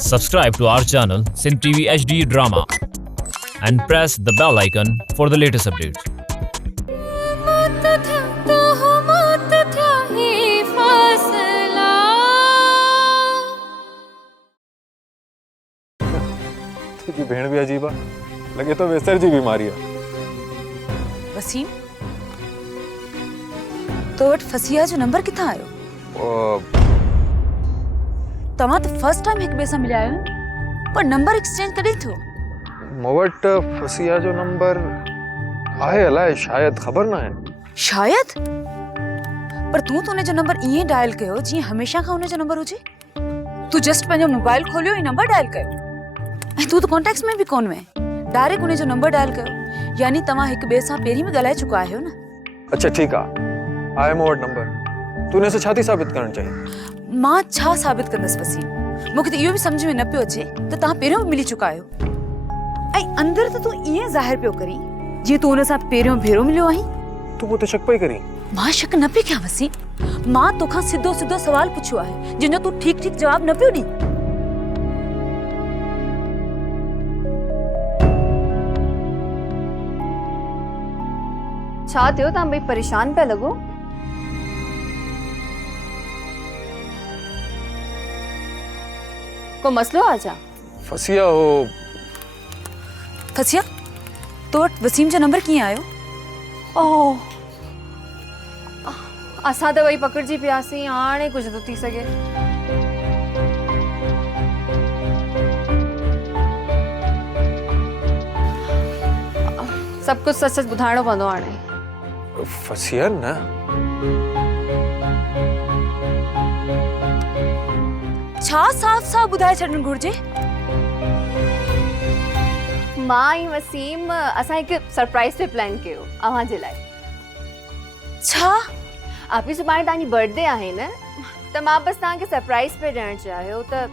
Subscribe to our channel Sin TV HD Drama and press the bell icon for the latest updates. तुझी भेड़ भी अजीब है, लगे तो वेसर जी बीमारी है। वसीम तो वट फसिया जो नंबर किथा आयो? तमा तो फर्स्ट टाइम एक बेसा मिला आयो पर नंबर एक्सचेंज करी थो। मोवट फसिया जो नंबर आहे अलाए शायद खबर ना है। शायद पर तू ने जो नंबर ये डायल कयो जी हमेशा का उन जो नंबर हुजे। तू जस्ट पंजो मोबाइल खोलियो ई नंबर डायल कयो। तू तो कॉन्टेक्ट्स में भी कोन में डायरेक्ट उन जो नंबर डायल कयो यानी तमा एक बे सा पेरी में गलाए चुका है ना। अच्छा ठीक है आए मोवट नंबर तूने से छाती साबित करना चाहिए। मां छा साबित कंदस वसीम मुखे तो यो भी समझ में न पियो अचे तो ता पेरियों मिली चुका आयो आई अंदर तो तू ये जाहिर पियो करी जी तू उन साथ पेरियों भेरो मिलियो आई। तू वो तो शक पे करी। मां शक न पे क्या वसीम मां तोखा सिद्धो सिद्धो सवाल पुछियो है जिनो तू ठीक ठीक जवाब न पियो दी। छा थियो ता भाई परेशान पे लगो? को मसलो आजा? फसिया हो। फसिया तो वसीम जो नंबर किए आयो? ओह असा तो वही पकड़जी पियासी आने कुछ तो थी सके। सब कुछ सच सच बुधाणो पवंदो हाणे। फसिया ना छा साफ साफ बुधाए छड़न घुर्जे। मां ई वसीम असा एक सरप्राइज पे प्लान कयो अवां जे लाए। छा आपी सुभाणे तानी बर्थडे आहे न त मां बस ताके सरप्राइज पे ॾियण चाहियो त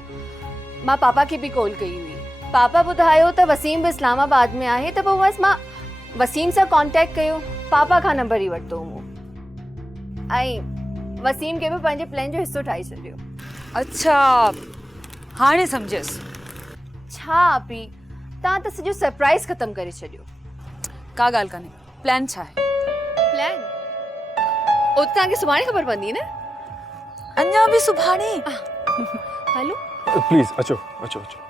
मां पापा के भी कॉल कई हुई। पापा बुधायो त वसीम भी इस्लामाबाद में आहे त बस मां वसीम से कांटेक्ट कयो पापा का नंबर ही वरतो मु आई वसीम के भी पंजे प्लान जो हिस्सो ठाई छडियो। अच्छा हाणे समझस। छा आपी ता त सजो सरप्राइज खत्म करे छडियो। का गाल कने प्लान छा है? प्लान ओ ताके सुभाणे खबर पवंदी न। अन्या भी सुभाणे। हेलो प्लीज अचो अचो अचो।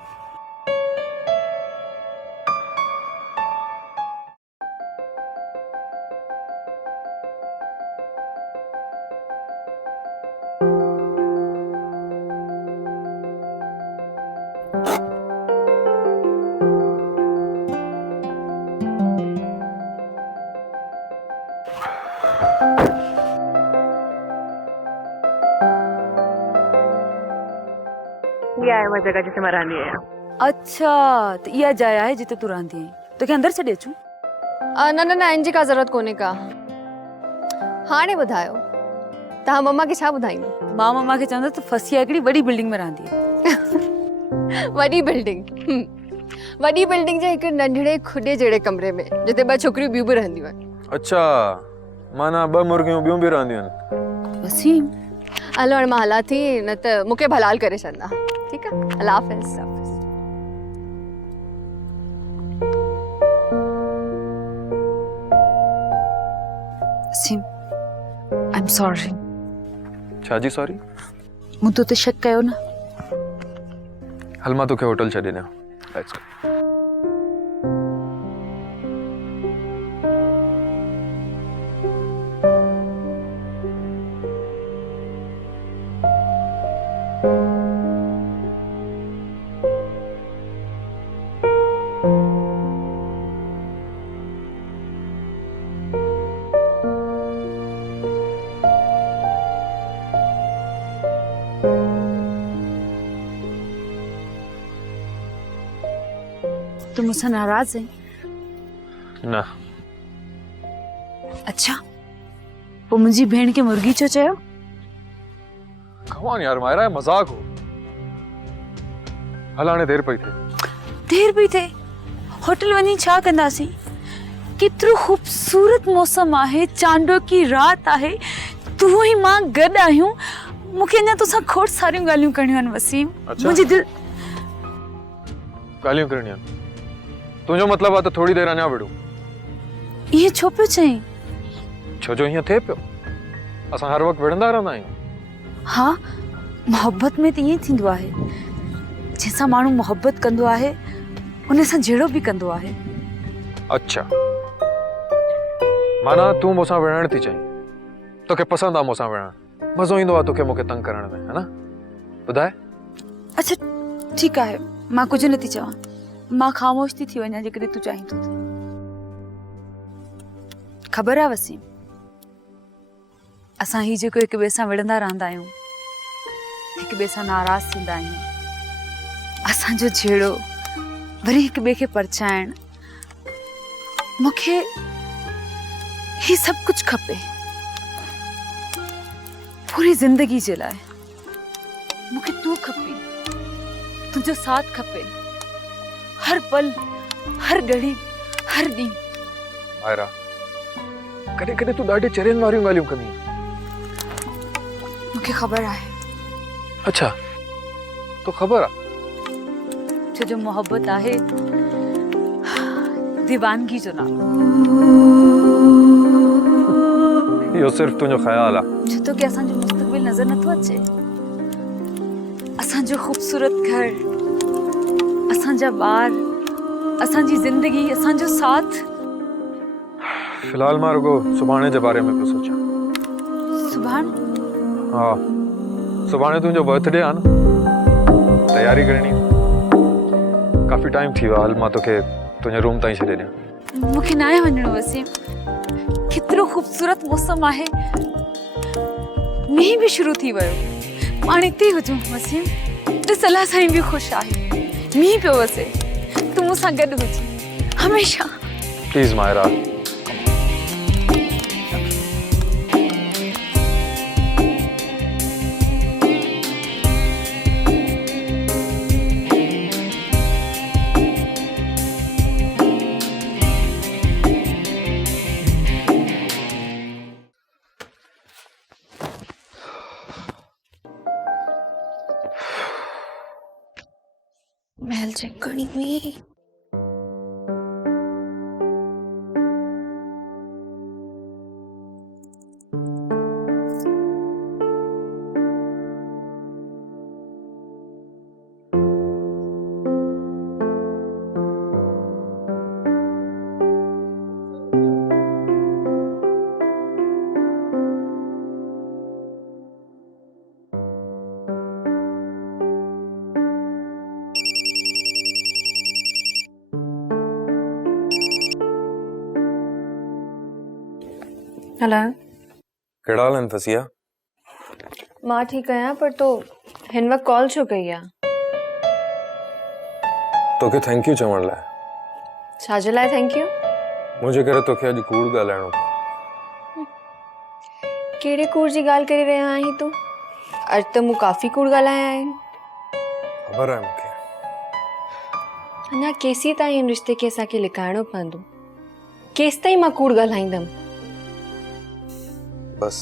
ये आहे वो जगह जिते मैं रहंदी आहियां। अच्छा तो या जाया है जिते तू रहंदी है तो के अंदर छड़े अचूं? न न न इंजी का जरूरत कोने का। हाणे बुधायो ता मम्मा के छा बुधाईंदी? मां मम्मा के चंदा तो फसिया एकड़ी बड़ी बिल्डिंग में रहंदी है। वडी बिल्डिंग वडी बिल्डिंग जे एक नंढड़े खुडे जेड़े कमरे में जिते बा छोकरियों बियो भी रहंदियूं आहिनि। अच्छा माना ब मुर्गियों बियो भी रहंदियूं आहिनि। वसीम हलो हाणे मां हला थी न त मूंखे भलाल करे छॾंदा। ठीक है अल्लाह हाफ़िज़। Waseem I am sorry. छा जी सॉरी? मूं तो शक कयो ना। हल मां तोखे होटल छॾे ॾियां। Let's go. तुम मुझसे नाराज है? ना। अच्छा वो मुझी भेड़ के मुर्गी चो चयो? कमान यार मायरा मजाक हो। हलाने देर पई थे। देर भी थे होटल वनी छा कंदासी कितरो खूबसूरत मौसम आहे चांडो की रात आहे तू ही मां गड आयूं मुखे ना तुसा खोट सारी गालियों करनियो वसीम। अच्छा? मुझे दिल गालियों करणी तुझो मतलब आ तो थोड़ी देर अञा विड़ू ये छो पियो चई? छो जो हीअं थिए पियो असां हर वक़्तु विढ़ंदा रहंदा आहियूं। हाँ, मोहब्बत में तो ये थींदो आहे, जैसा माण्हू मोहब्बत कंदो आहे उन सां जहिड़ो भी कंदो आहे। अच्छा माना तू मूंसां विढ़ण थी चई, तोखे पसंद आ मूंसां विढ़ण, मज़ो ईंदो आ तोखे मूंखे तंग करण में, है ना? ॿुधाए। अच्छा ठीक आहे, मां कुछ न थी चवां, मां ख़ामोश थी वञा जेकॾहिं तू चाहीं तो। ख़बर आहे वसीम, असां ही जेको हिक ॿिए सां विढ़ंदा रहंदा आहियूं, हिक ॿिए सां नाराज़ थींदा आहियूं, असांजो जहिड़ो वरी हिक ॿिए खे परचाइण, मूंखे ही सब कुछ खपे पूरी जिंदगी जे लाइ। मूंखे तू खपे, तुझो साथ खपे, हर पल, हर घड़ी, हर ॾींहुं। मायरा कॾहिं कॾहिं तू ॾाढी चरियनि वारियूं ॻाल्हियूं कंदी आहीं। मूंखे ख़बर आहे, अच्छा तो ख़बर आ छो जो मोहब्बत आहे दीवानगी जो नाम। इहो सिर्फ़ तुंहिंजो ख़्याल आहे। छो तो कि असांजो मुस्तक़बिल नज़र नथो अचे, असांजो खूबसूरत घर, असांजा ॿार, असांजी ज़िंदगी, असांजो साथ। फिलहाल मां रुगो सुभाणे जे बारे में पियो सोचां। सुभाण? हाँ सुभाणे तुंहिंजो बर्थडे आहे न, तयारी करणी, काफ़ी टाइम थी वियो। हल मां तोखे तुंहिंजे रूम ताईं छॾे ॾियां। मूंखे न आहे वञिणो वसीम, केतिरो खूबसूरत मौसम आहे, मींहुं भी शुरू थी वियो, पाण हिते ई हुजूं वसीम। ॾिस अलाह साईं भी ख़ुशि आहे, मींहुं पियो वसे, तूं मूंसां गॾु हुजे हमेशा। प्लीज़ मायरा। महल चेक करनी हुई। हेलो, कहिड़ा हाल आहिनि फसिया? मां ठीक आहियां, पर तो हिन वक्त कॉल छो कई आहे? तोखे थैंक यू चवण लाइ। छाजे लाइ थैंक यू? मुंहिंजे करे तोखे अॼु कूड़ ॻाल्हाइणो पियो। कहिड़े कूड़ जी ॻाल्हि करे रहियो आहीं तूं? अॼु त मूं काफ़ी कूड़ ॻाल्हाया आहिनि। ख़बर आहे मूंखे। अञा केसीं ताईं हिन रिश्ते खे असांखे लिकाइणो पवंदो? केसि ताईं मां कूड़ ॻाल्हाईंदमि? बस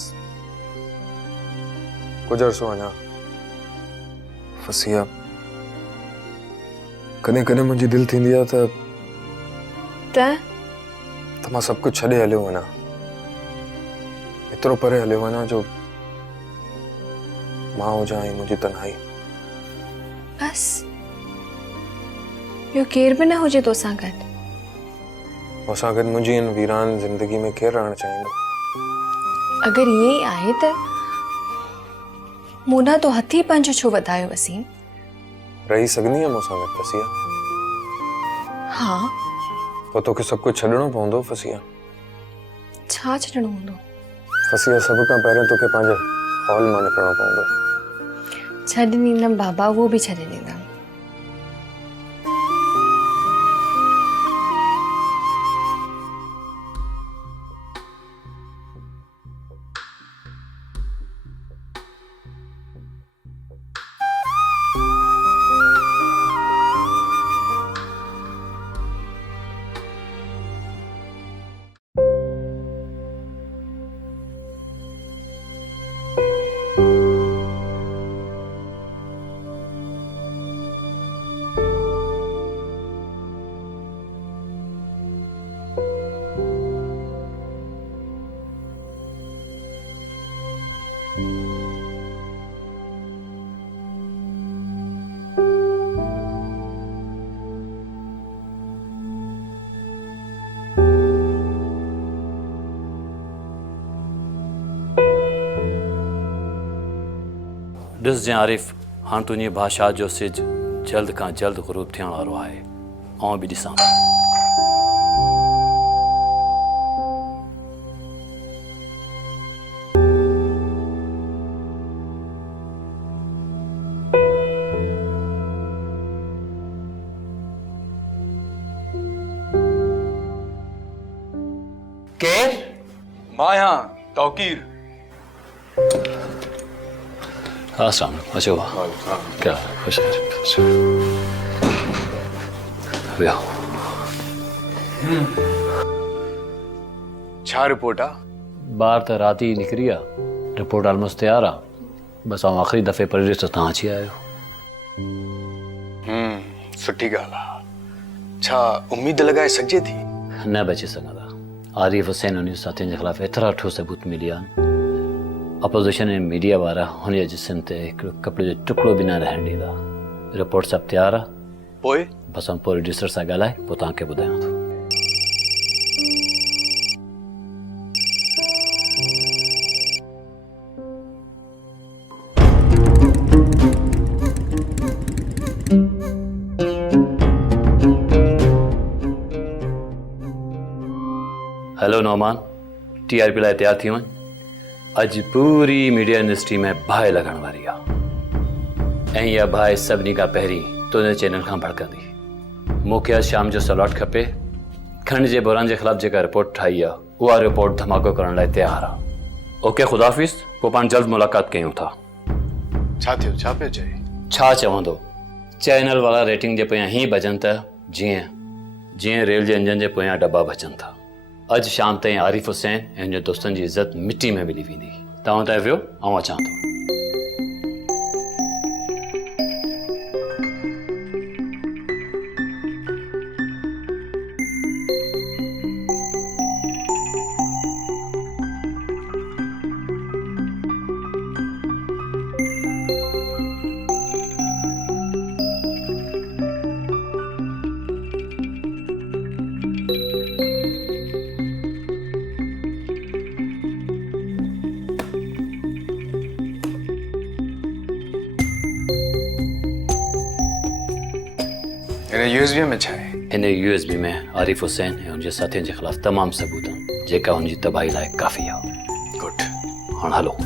कुछ अर्सो अञा। फसिया कॾहिं कॾहिं मुंहिंजी दिलि थींदी आहे त मां सभु कुझु छॾे हलियो वञा, एतिरो परे हलियो वञा जो मां हुजां ऐं मुंहिंजी तन्हाई। बस ॿियो केर बि न हुजे तोसां गॾु? मूंसां गॾु मुंहिंजी हिन वीरान ज़िंदगी में केरु रहणु चाहींदो? अगर ये आहे त मूंॾां तो हथी पंज छो वधायो वसीम? रही सघंदी आहे मूंसां गॾु फसिया? हाँ। पोइ तोखे सभु कुझु छॾिणो पवंदो फसिया। छा छॾिणो हूंदो? फसिया सभ खां पहिरियों तोखे पंहिंजे हॉल मां निकिरणो पवंदो। छॾे ॾींदमि बाबा, उहो बि छॾे ॾींदमि। ॾिस जे आरिफ़, हाणे तुंहिंजी भाषा जो सिज जल्द खां जल्द ग़ुरूब थियण वारो आहे। आउं बि ॾिसां थो। केर? मां यहाँ तौकीर। अस्सलाम वालेकुम। अचो वाह, क्या हाल है? खुश है। वियो। छा रिपोर्ट आ? ॿार त राति ई निकिरी आहे। रिपोर्ट ऑलमोस्ट तयारु आहे। बसि आउं आख़िरी दफ़े पढ़ी ॾिसो तव्हां अची आहियो। सुठी ॻाल्हि आहे। छा उम्मीद लॻाए सघिजे थी? न बची सघंदा। आरिफ हुसैन उन साथियुनि जे ख़िलाफ़ एतिरा ठोस सबूत मिलिया आहिनि। अपोज़िशन ऐं मीडिया वारा हुन जे जिस्म ते हिकिड़ो कपिड़े जो टुकड़ो बि न रहण ॾींदा। रिपोर्ट सभु तयारु आहे। पोइ बसि आउं प्रोड्यूसर सां ॻाल्हाए पोइ तव्हांखे ॿुधायां थो। हेलो नौमान, TRP लाइ तयारु थी वञ। अॼु पूरी मीडिया इंडस्ट्री में बाहि लॻण वारी आहे ऐं इहा बाहि सभिनी खां पहिरीं तुंहिंजे चैनल खां भड़कंदी। मूंखे अॼु शाम जो स्लॉट खपे। खंड जे बोरान जे ख़िलाफ़ जेका रिपोर्ट ठाही आहे उहा रिपोर्ट धमाको करण लाइ तयारु आहे। ओके, ख़ुदाफ़िज़। पोइ पाण जल्द मुलाक़ात कयूं था। छा थियो? छा पियो चए? छा चवंदो? चैनल वारा रेटिंग जे पोयां हीअं भॼनि था जीअं रेल जे इंजन जे पोयां डब्बा भॼनि था। अॼु शाम ताईं आरिफ हुसैन ऐं हुनजे दोस्तनि जी इज़त मिटी में मिली वेंदी। तव्हां त वियो, आउं अचां थो। हिन USB में छा आहे? हिन USB में आरिफ हुसैन ऐं हुनजे साथियुनि जे ख़िलाफ़ तमामु सबूत आहिनि जेका हुनजी तबाही लाइ काफ़ी आहे। गुड। हाणे हलो।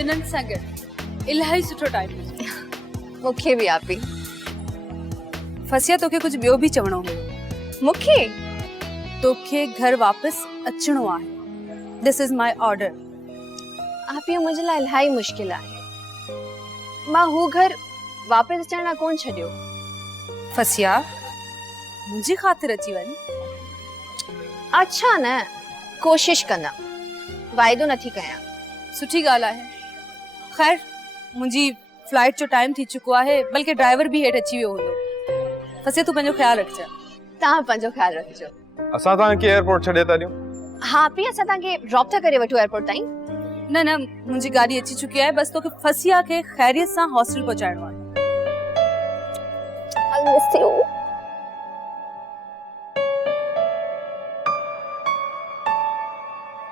ॿिन्हिनि सां गॾु इलाही सुठो टाइम मूंखे बि आपी फसिया तोखे कुझु ॿियो बि चवणो हुयो मूंखे तोखे घर वापसि अचिणो आहे दिस इज़ माय ऑर्डर आपी मुंहिंजे लाइ इलाही मुश्किल आहे मां हू घर वापसि अचण लाइ कोन छॾियो फसिया मुंहिंजी ख़ातिर अची वञ अच्छा न कोशिश कंदा वाइदो नथी कयां सुठी ॻाल्हि आहे ख़ैर मुंहिंजी फ्लाइट जो टाइम थी चुको आहे बल्कि ड्राइवर बि हेठि अची वियो हूंदो फसिया तूं पंहिंजो ख़्यालु रखिजांइ तव्हां पंहिंजो ख़्यालु रखिजो असां तव्हांखे एयरपोर्ट छॾे था ॾियूं हाँ पी असां तव्हांखे ड्रॉप था करे वठूं एयरपोर्ट ताईं न न मुंहिंजी गाॾी अची चुकी आहे बसि तोखे फसिया खे ख़ैरियत सां हॉस्टल पहुचाइणो आहे I'll miss you.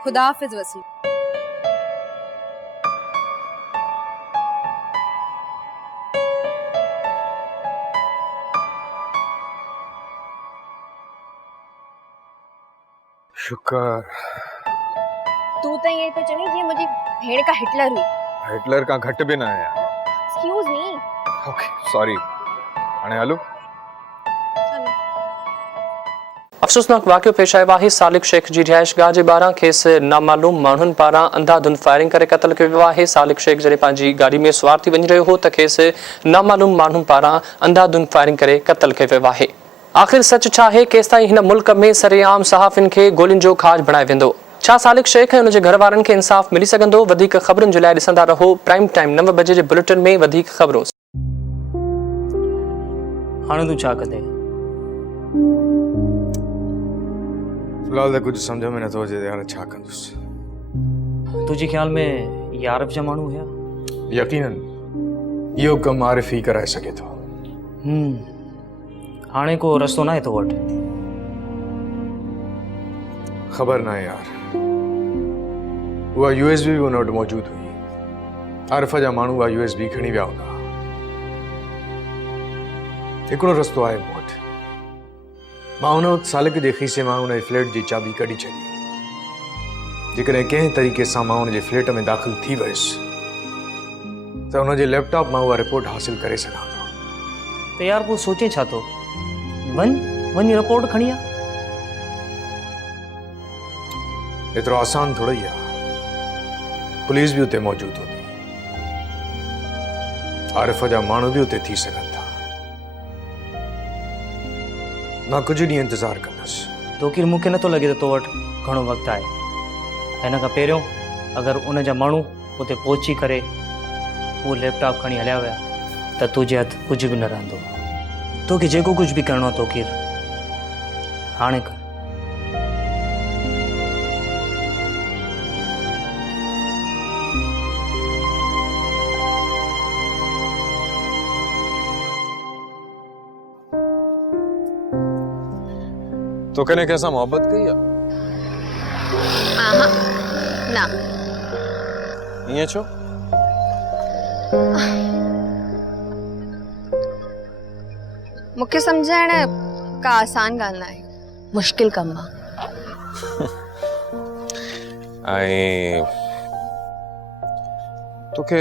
खुदा हाफिज वसीम शुक्र तू तो ये पे चली जी मुझे भेड़ का हिटलर हुई हिटलर का घट भी ना है यार एक्सक्यूज मी ओके सॉरी हाणे हलो अफ़सोसनाक वाक़ियो पेश आयो आहे सालिक शेख जी रिहाइशगाह जे ॿाहिरां खेसि नामालूम माण्हुनि पारां अंधाधुंध फायरिंग करे क़त्ल कयो वियो आहे सालिक शेख जॾहिं पंहिंजी गाॾी में सुवार थी वञी रहियो हो त खेसि नामालूम माण्हुनि पारां अंधाधुंध फायरिंग करे क़त्ल कयो वियो आहे आख़िर सच छा आहे केसिताईं हिन मुल्क में सरेआम सहाफ़ियुनि खे गोलियुनि जो खाज बणाए वेंदो छा सालिक शेख ऐं हुनजे घर वारनि खे इंसाफ़ मिली सघंदो वधीक ख़बरुनि जे लाइ ॾिसंदा रहो प्राइम टाइम 9 बजे जे बुलेटिन में वधीक ख़बरूं हाणे तूं छा कंदे फिलहाल तो कुछ समझ में नथो अचे यार छा कंदुसि तुंहिंजे ख़्याल में इहे आरिफ जा माण्हू हुया यकीनन इहो कमु आरिफ ही कराए सघे थो हाणे को रस्तो न आहे तो वटि ख़बर ना है यार उहा यूएसबी भी उन वटि मौजूद हुई आरिफ जा माण्हू उहा यूएसबी खणी विया हूंदा हिकिड़ो रस्तो आहे मूं वटि मां हुन वक़्तु सालिक जे खीसे मां हुन फ्लैट जी चाबी कढी छॾी जेकॾहिं कंहिं तरीक़े सां मां हुन जे फ्लैट में दाख़िल थी वियुसि त हुन जे लैपटॉप मां उहा रिपोर्ट हासिल करे सघां थो त यार पोइ सोचे छा थो वञ रिपोर्ट खणी आ एतिरो आसान थोड़ो ई आहे पुलिस भी उते मौजूद हूंदी आरिफ जा माण्हू भी उते थी सघनि था मां कुछ ॾींहं इंतज़ार कंदुसि तोकीर मूंखे नथो लॻे त तो वटि घणो वक़्तु आहे हिन खां पहिरियों अगरि उन जा माण्हू उते पहुची करे उहो लैपटॉप खणी हलिया विया त तुंहिंजे हथ कुझु बि न रहंदो तोखे जेको कुझु बि करिणो आहे तोकीर हाणे कर तो कने कैसा मोहब्बत कई है ना ये छो मूंखे सम्झाइण का आसान ॻाल्हि न आहे मुश्किल कमु आहे ऐं तोखे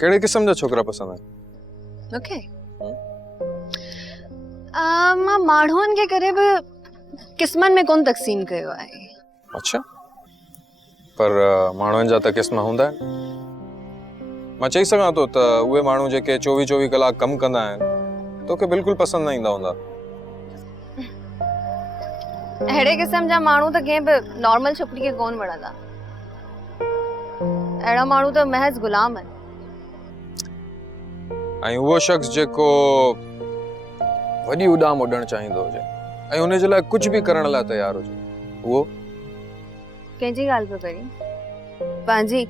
कहिड़े क़िस्म जा छोकिरा पसंदि आहिनि मूंखे मां माण्हुनि खे करे बि क़िस्मनि में कोन तक़सीम कयो आहे अच्छा पर माण्हुनि जा त क़िस्म हूंदा आहिनि मां चई सघां थो त उहे माण्हू जेके 24 कलाक कमु कंदा आहिनि तोखे बिल्कुलु पसंदि न ईंदा हूंदा अहिड़े क़िस्म जा माण्हू त कंहिं बि नॉर्मल छोकिरी खे कोन वणंदा अहिड़ा माण्हू त महज़ गुलाम आहिनि ऐं उहो शख़्स जेको वॾी उॾाम उॾणु चाहींदो हुजे ऐं उन जे लाइ कुझु बि करण लाइ तयारु हुजे उहो कंहिंजी ॻाल्हि पियो करी पंहिंजी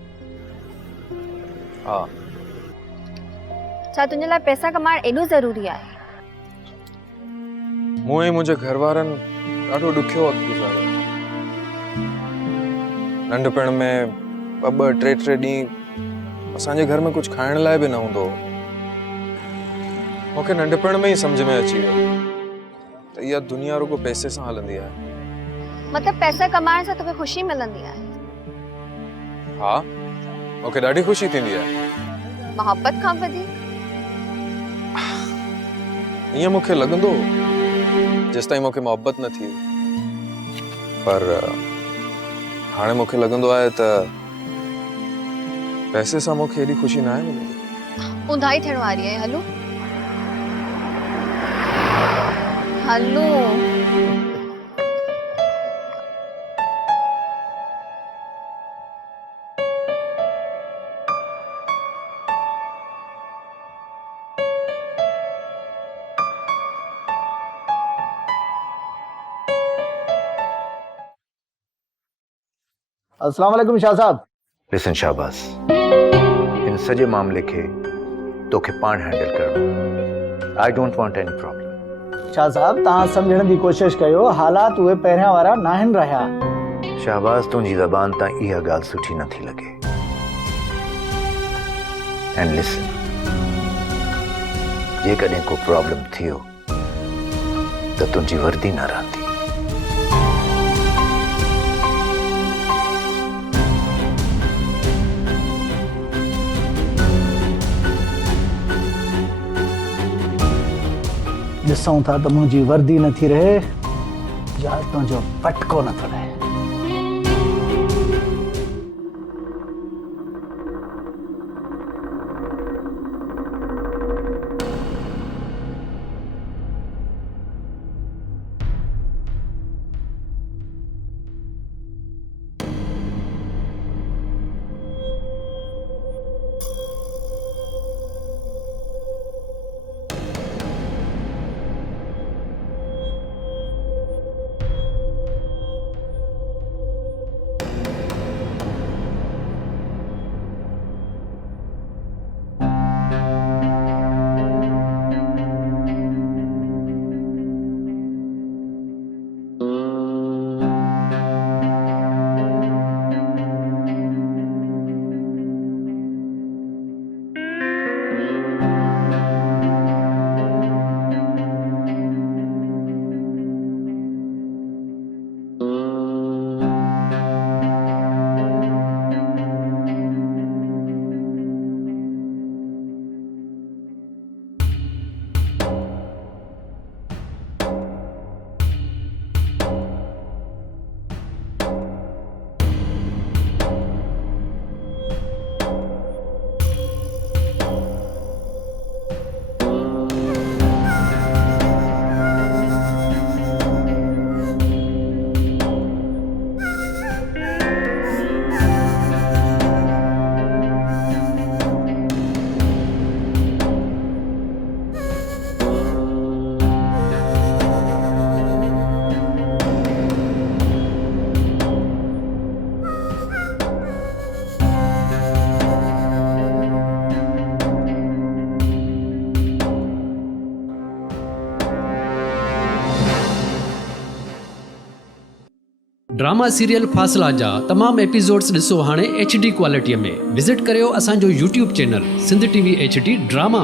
हा छा तुंहिंजे लाइ पैसा कमाइण एॾो ज़रूरी आहे मूं ऐं मुंहिंजे घर वारनि ॾाढो ॾुखियो वक़्तु गुज़ारियो नंढपण में ॿ टे ॾींहं असांजे घर में कुझु खाइण लाइ बि न हूंदो मूंखे नंढपण में ई सम्झ में अची वियो त इहा दुनिया रुगो पैसे सां हलंदी आहे मतलब पैसा कमाइण सां तोखे ख़ुशी मिलंदी आहे हा मूंखे ॾाढी ख़ुशी थींदी आहे। मोहब्बत खां वधीक? ईअं मूंखे लॻंदो जेसि ताईं मूंखे मोहब्बत न थी, पर हाणे मूंखे लॻंदो आहे त पैसे सां मूंखे एॾी ख़ुशी न आहे मिलंदी। ऊंधाई थियण वारी आहे। Hello hello. अस्सलाम वालेकुम शाह साहब। लिसन शाहबाज, इन सजे मामले खे तोखे पाण हैंडल करणो। I don't want any problem. Shah साहब तव्हां सम्झण जी कोशिश कयो, हालात उहे पहिरियां वारा न आहिनि रहिया। शाहबाज, तुंहिंजी ज़बान तां इहा ॻाल्हि सुठी नथी लॻे। एंड लिसन, जेकॾहिं को प्रॉब्लम थियो त तुंहिंजी वर्दी न रहंदी। ॾिसूं था त मुंहिंजी वर्दी नथी रहे या तुंहिंजो पटको नथो रहे। ड्रामा सीरियल फ़ासिला जा तमाम एपिसोड्स ॾिसो हाणे HD क्वालिटीअ में। विज़िट करियो असांजो YouTube channel Sindh TV HD drama.